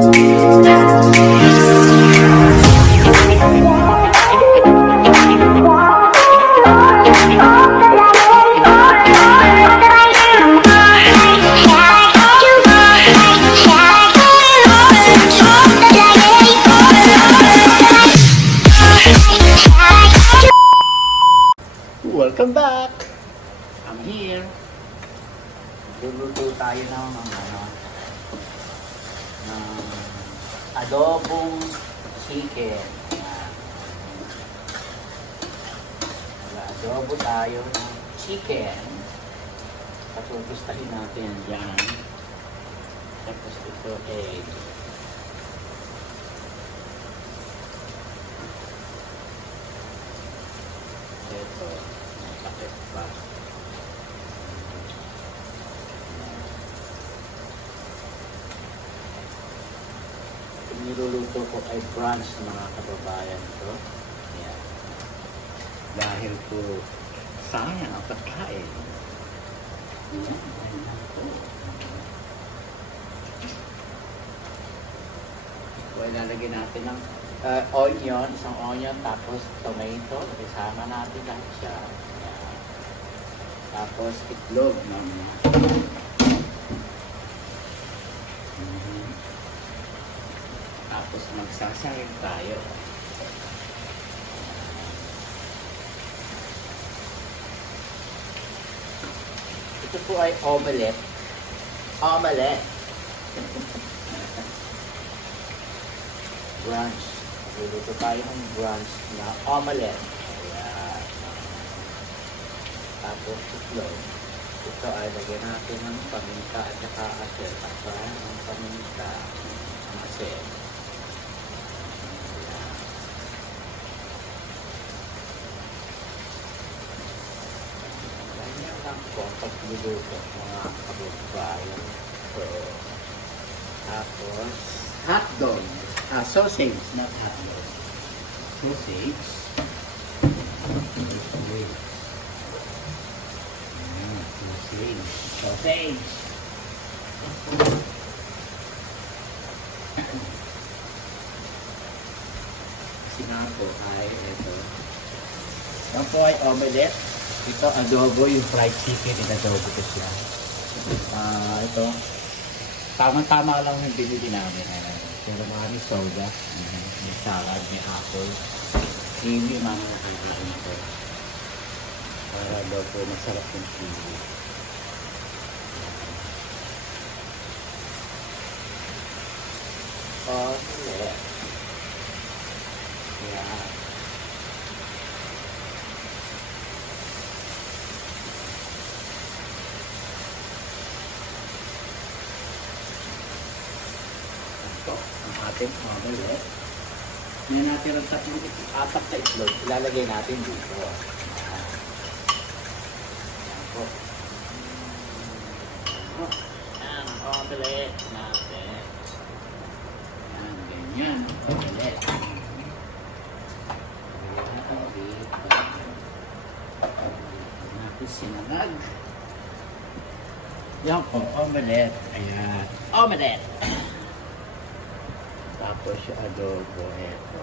Welcome back! I'm here. Luluto tayo ng adobong chicken. Adobo tayo ng chicken. Patutustahin natin yan. Tapos ito egg. Ito. Bakit pa? Yung niluluto ko ay brunch mga kababayan ko. Ayan. Dahil po sayang ang pagkain. Ayan. Ayan po. So, ilalagay natin ng onion, isang onion, tapos tomato. Isama natin lahat siya. Tapos itlog mamaya. Tapos magsasayang tayo. Ito po ay omelette. Omelette. Brunch. Luluto tayo ng brunch na omelette. Tapos itlog. Ito ay lagyan natin ng paminta at saka asin. Tapahan ng paminta ang asin. Ganyan lang po ang pagluluto mga kababayan. So, tapos hotdog. Sausage, not hotdog. Sausage. Sausage. Kasi nga po ay ito. Ito po ay omelette. Ito adobo, yung fried chicken. Inadobo ko siya. Ito. Tama-tama lang yung binili namin. Pero mga soda. May salad, may apple. Kiwi, mga nakakain ito. Para daw po masarap yung kiwi. Omelette. Yan. Ito, ang ating omelette. Ngayon natin ang apat na itlog. Ilalagay natin dito. Yan. Yan po. Yan ang omelette natin. Yan, omelette. Natin sinangag. Yan po, omelette. Ayan, omelette. Tapos yung adobo, eto.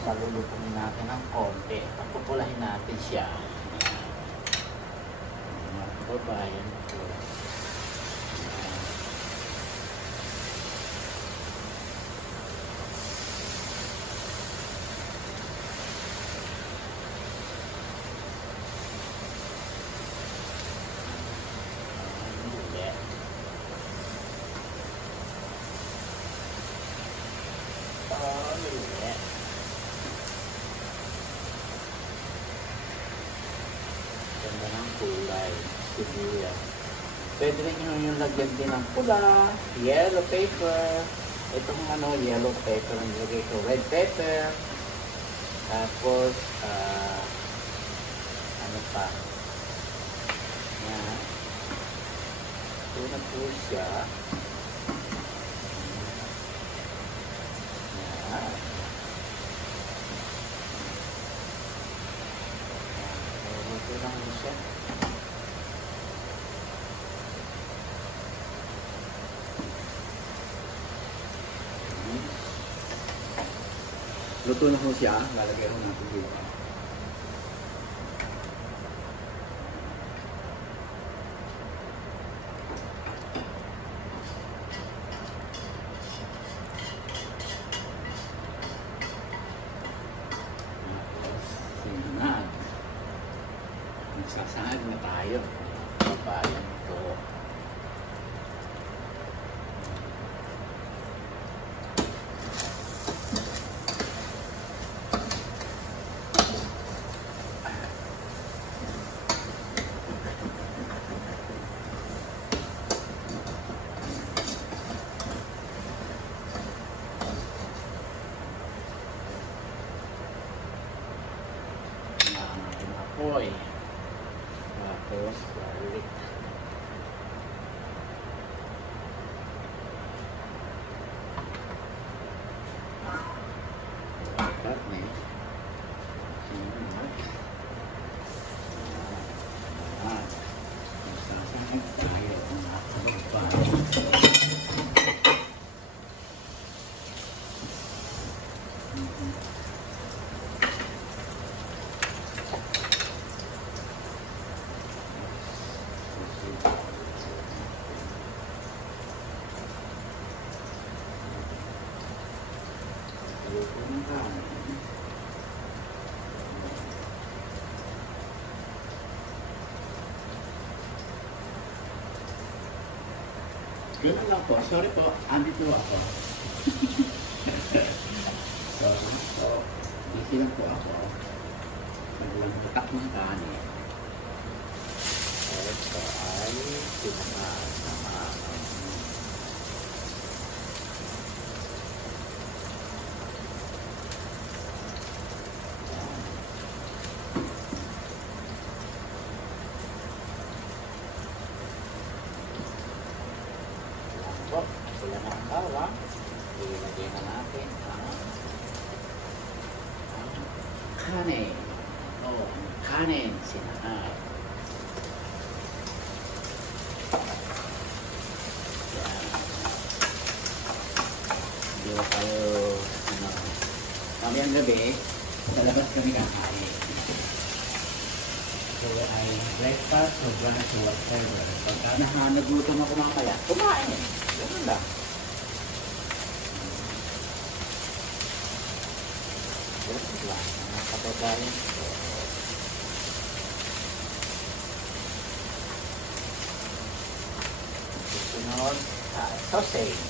Palulutuin natin ng konti. Pagpupulahin natin siya. Babayan ko. Ganda ng kulay. Sibuyas. Pwede rin yung lagyan din ng pula, yellow pepper. Itong ano, yellow pepper ang nilagay ko. Red pepper. Tapos, ano pa? Yan. Ito na po siya. Yan. Ito lang po siya. Luto na po siya. Lalagay ko natin dito. Sinunod. Magsasahag na tayo. Papalan ito. Apoy. Tapos garlic. Karne. Sasahag tayo ng ating Ganun lang po. Sorry po. Andito ako. so, dito lang po ako. Naglang tatak ng kanin. Ito ay sinama. Sila na ang bawang. Ilagay na natin ang kanin. Kanin sinahag. Yan. Hindi ba kayo, mamayang gabi, sa labas kami kakain. So ay breakfast or brunch or whatever. Pagka nagluto ako mga kaya, kumain. Ganun lang. Ganun lang. Mga kababayan ko. Susunod, sausage.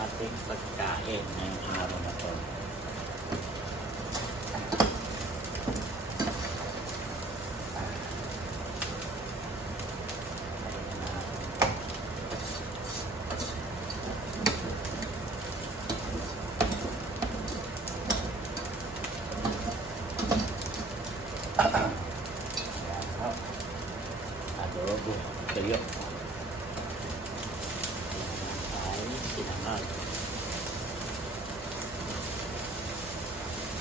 Ating pagkain ngayong araw na to. Adobo, tuyo. Sinangag.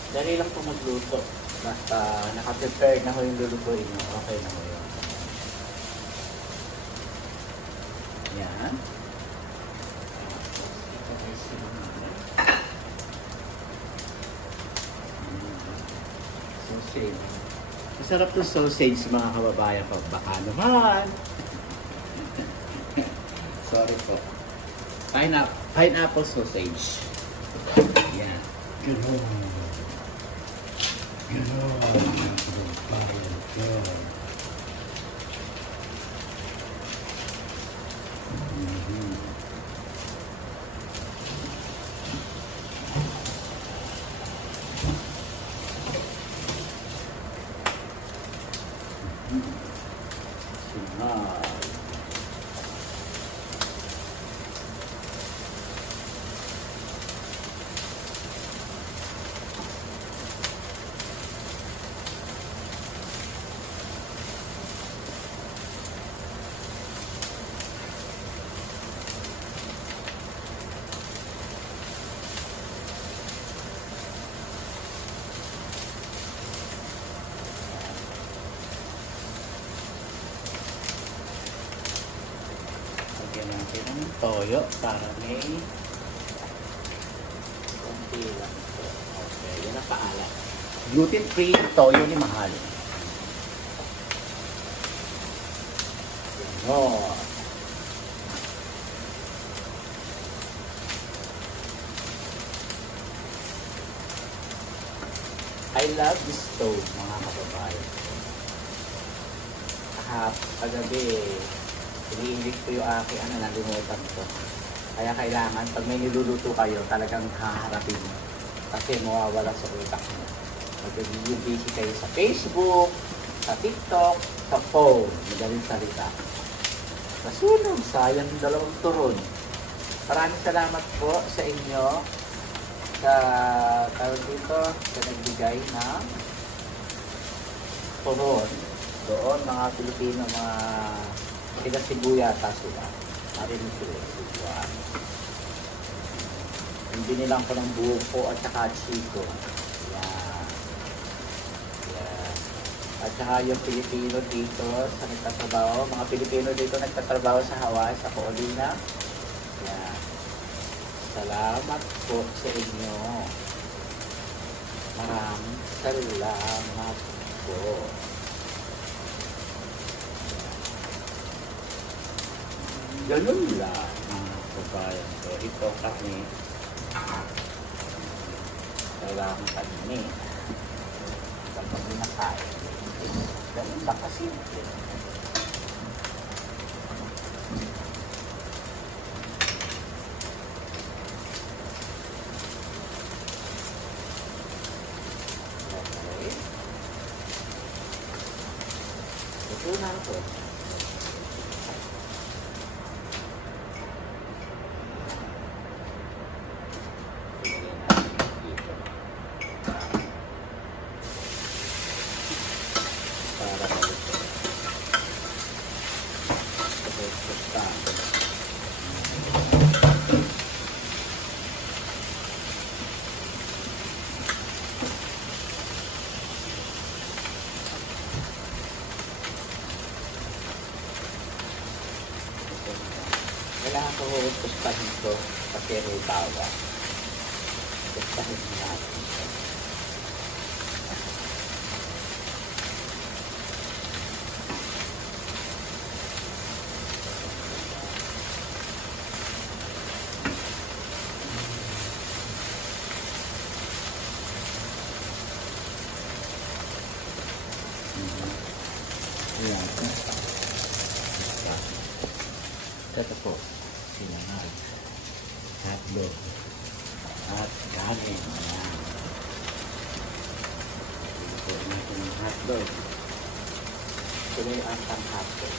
Dali lang po magluto. Basta naka-prepare na ho yung lulutuin nyo. Okay na ho yun. Yan. Ito ay sinangag. Sausage. Masarap to sausage mga kababayan ko. Baka naman. Sorry po. Pineapple sausage. Yan. Gano'n. Hmm. Singhal. Lagyan natin ng toyo para may konti lang ito. Okay, yun ang paalat. Gluten-free toyo ni Mahal. Ganon. I love this stove, mga kababayan. Kagabi, iniinit ko yung aking nalimutan ko. Kaya kailangan, pag may niluluto kayo, talagang haharapin mo. Kasi mawawala sa utak mo. Magiging busy kayo sa Facebook, sa TikTok, sa phone. Madaling salita. Nasunog, sayang yung 2 turon. Maraming salamat po sa inyo sa tawag dito, sa nagbigay ng turon. Doon, mga Pilipino, mga tiga Cebu yata sila. Narinig sila. Hindi nilang ko ng buko at saka chiko. Yan. Yan. At saka yung Pilipino dito sa nagtatrabaho. Mga Pilipino dito nagtatrabaho sa Hawaii, sa Paulina. Yan. Salamat po sa inyo. Maraming salamat po. Ganun lang mga kabayan ko. Ito kami kailangan kami kapag nakain. Ganun lang kasimple. Okay. Ito na ako. Kailangan ko pustahin ito kasi may bawa. Pustahin natin ito. Ayan. Ito po. Sinangag. Hotdog. At galing. Ayan. Ito natin yung hotdog. Ito na yung asang hotdog.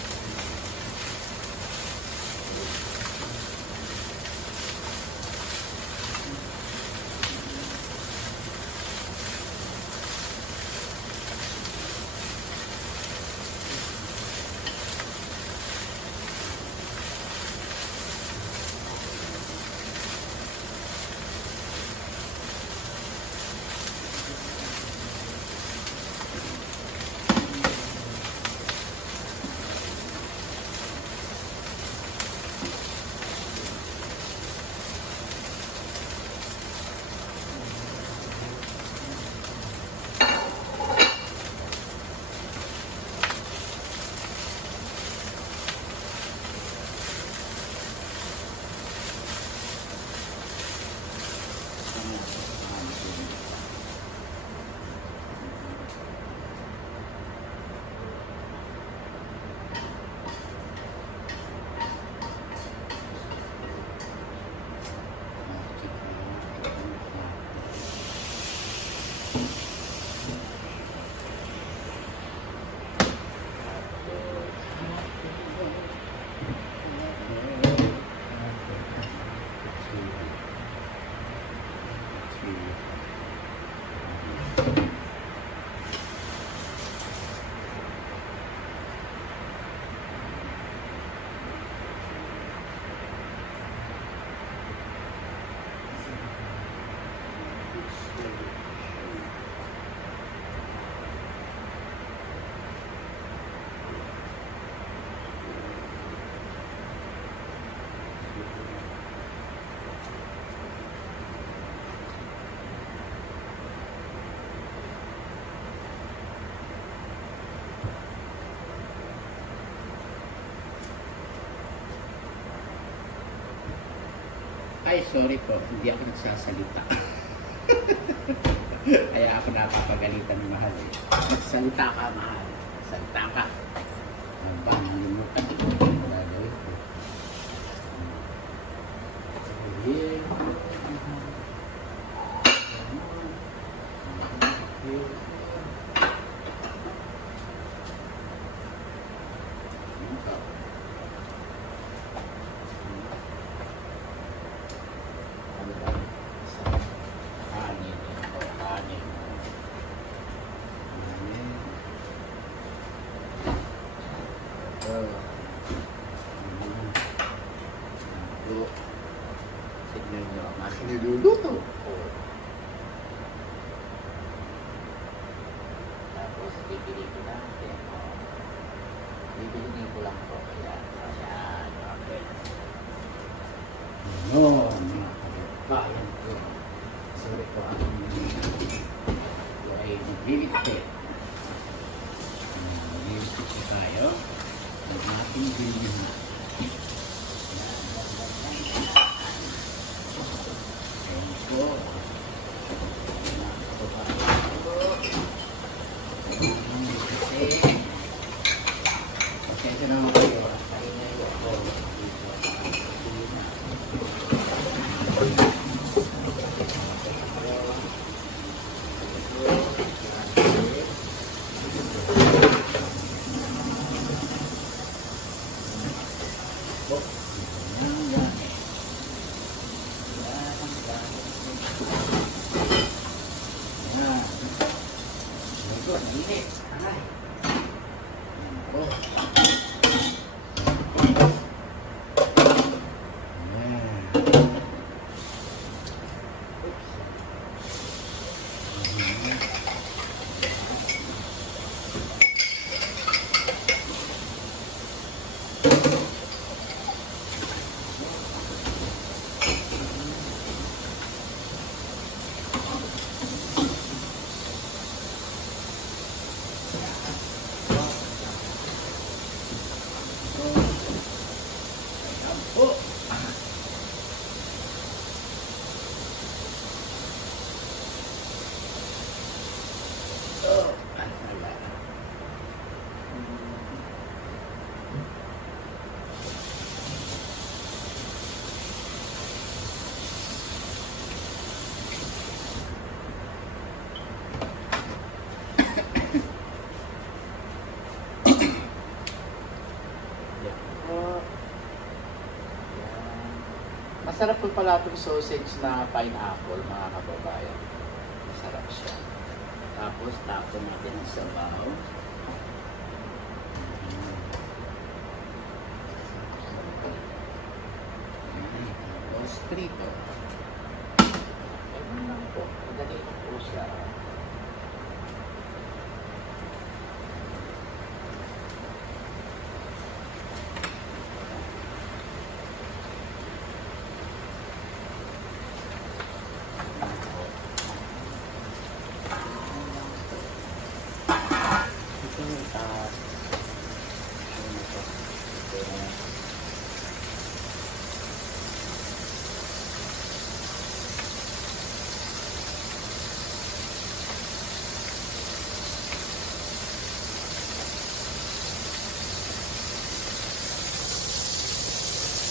Ay, sorry po. Hindi ako nagsasalita. Kaya ako napapagalitan ng mahal eh. Magsalita ka, mahal. Salita ka. Ano ba? Nalimutan ko. Gagawin ko. Here. Tignan nyo ang aking niluluto. Tapos, bibili ko natin. Bibili ko lang po. Ayan. Ayan. Okay. No, mga kabayan ko. Sorry po ang ito ay nagliligpit. Nagliligpit tayo ng ating bilihan. Masarap po pala itong sausage na pineapple, mga kababayan. Masarap siya. Tapos, tapon natin ang sabaw. Tapos, prito. Ayun lang po. Madali lang po siya.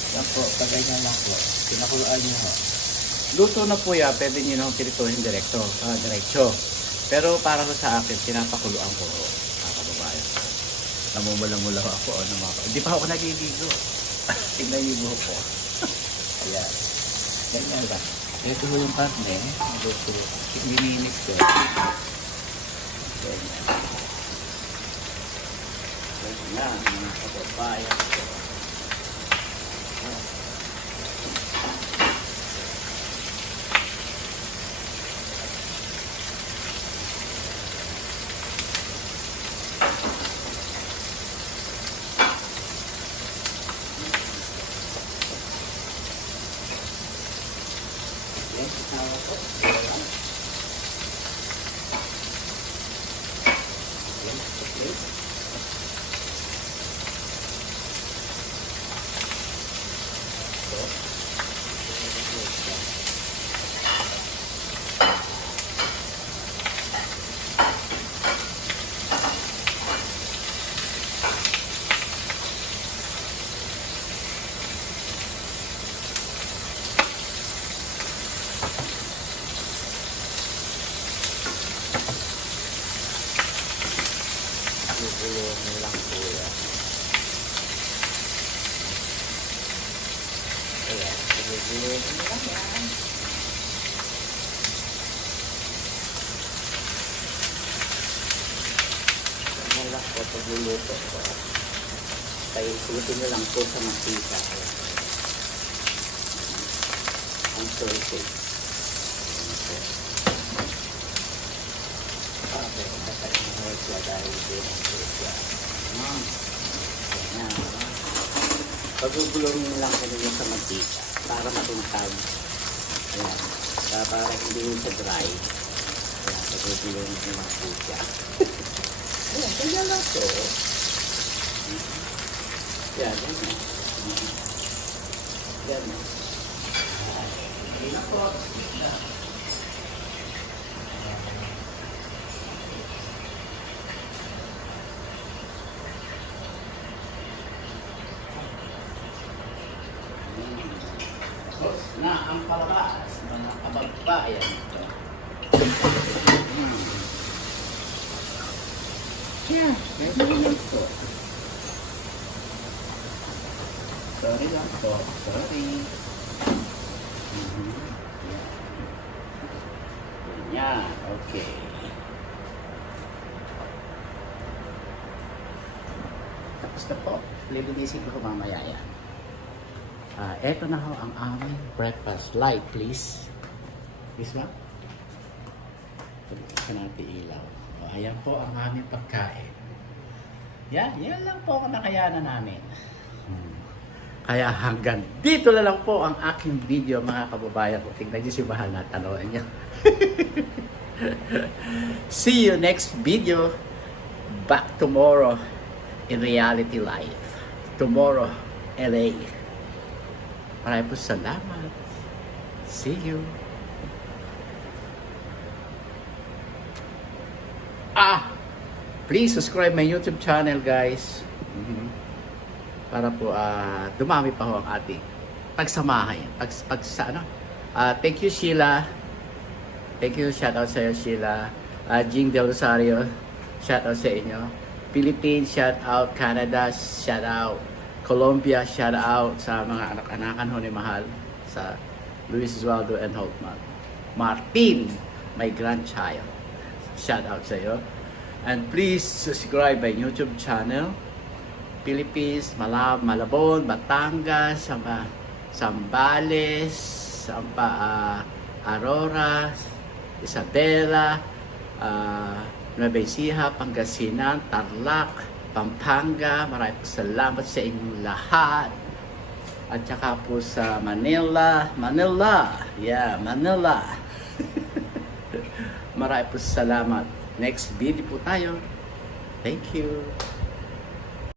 Yan po, pagganyan lang po. Pinakuluan nyo ho. Luto na po yan, pwede nyo nang pirituhin diretso. Pero para sa akin, pinapakuluan ko ho. Mga kababayan. Namumula-mula ako. Hindi pa ako nagiligo. Tignan niyo buhok ko. Ayan. Ganyan ba? Ito ho yung karne. Luto. Mininis ko. Ganyan. Ganyan, mga kababayan ko. Pagugulong lang po yan. Ayan, pagugulong lang yan. Ano lang po pagluluto ko. Kaya ikutin nyo lang po sa mantika. Ayan. Ang soy. Okay, matay na ho siya dahil din ang siya. Ganyan. Pagugulong lang ko nyo sa mantika para matuntag. Ayan. Para hindi nyo sa dry. Ayan, pagugulong nyo lang po siya. Ayan, ganyan lang to. Ayan, ganyan. Ganyan. Hindi na po. Na ang palabas, mga kabagbayan ito. Yeah, medyo lang ito. Sorry lang po, sorry. Yan, okay. Tapos na po, lilinisin ko mamaya yan. Eto na ho ang aming breakfast. Light, please. Please, ma'am. Pagkita natin ilaw. Ayan po ang aming pagkain. Yan lang po ang nakayanan namin. Kaya hanggang dito na lang po ang aking video, mga kababayan ko. Tingnan niyo si Mahal na tanawan niya. See you next video. Back tomorrow in reality life. Tomorrow, LA. Maraming po salamat. See you. Please subscribe my YouTube channel, guys. Para po dumami pa ho ang ating pagsamahan. Thank you, Sheila. Thank you. Shout out sa iyo, Sheila. Jing Del Rosario. Shout out sa inyo. Philippines, shout out. Canada, shout out. Colombia, shout out sa mga anak-anakan ho ni Mahal, sa Luis Osvaldo and Holtman. Martin, my grandchild, shout out sa iyo. And please subscribe my YouTube channel, Philippines, Malabon, Batangas, Zambales, Aurora, Isabela, Nueva Ecija, Pangasinan, Tarlac, Pampanga. Maraming salamat sa inyong lahat. At saka po sa Manila. Yeah, Manila. Maraming salamat. Next video po tayo. Thank you.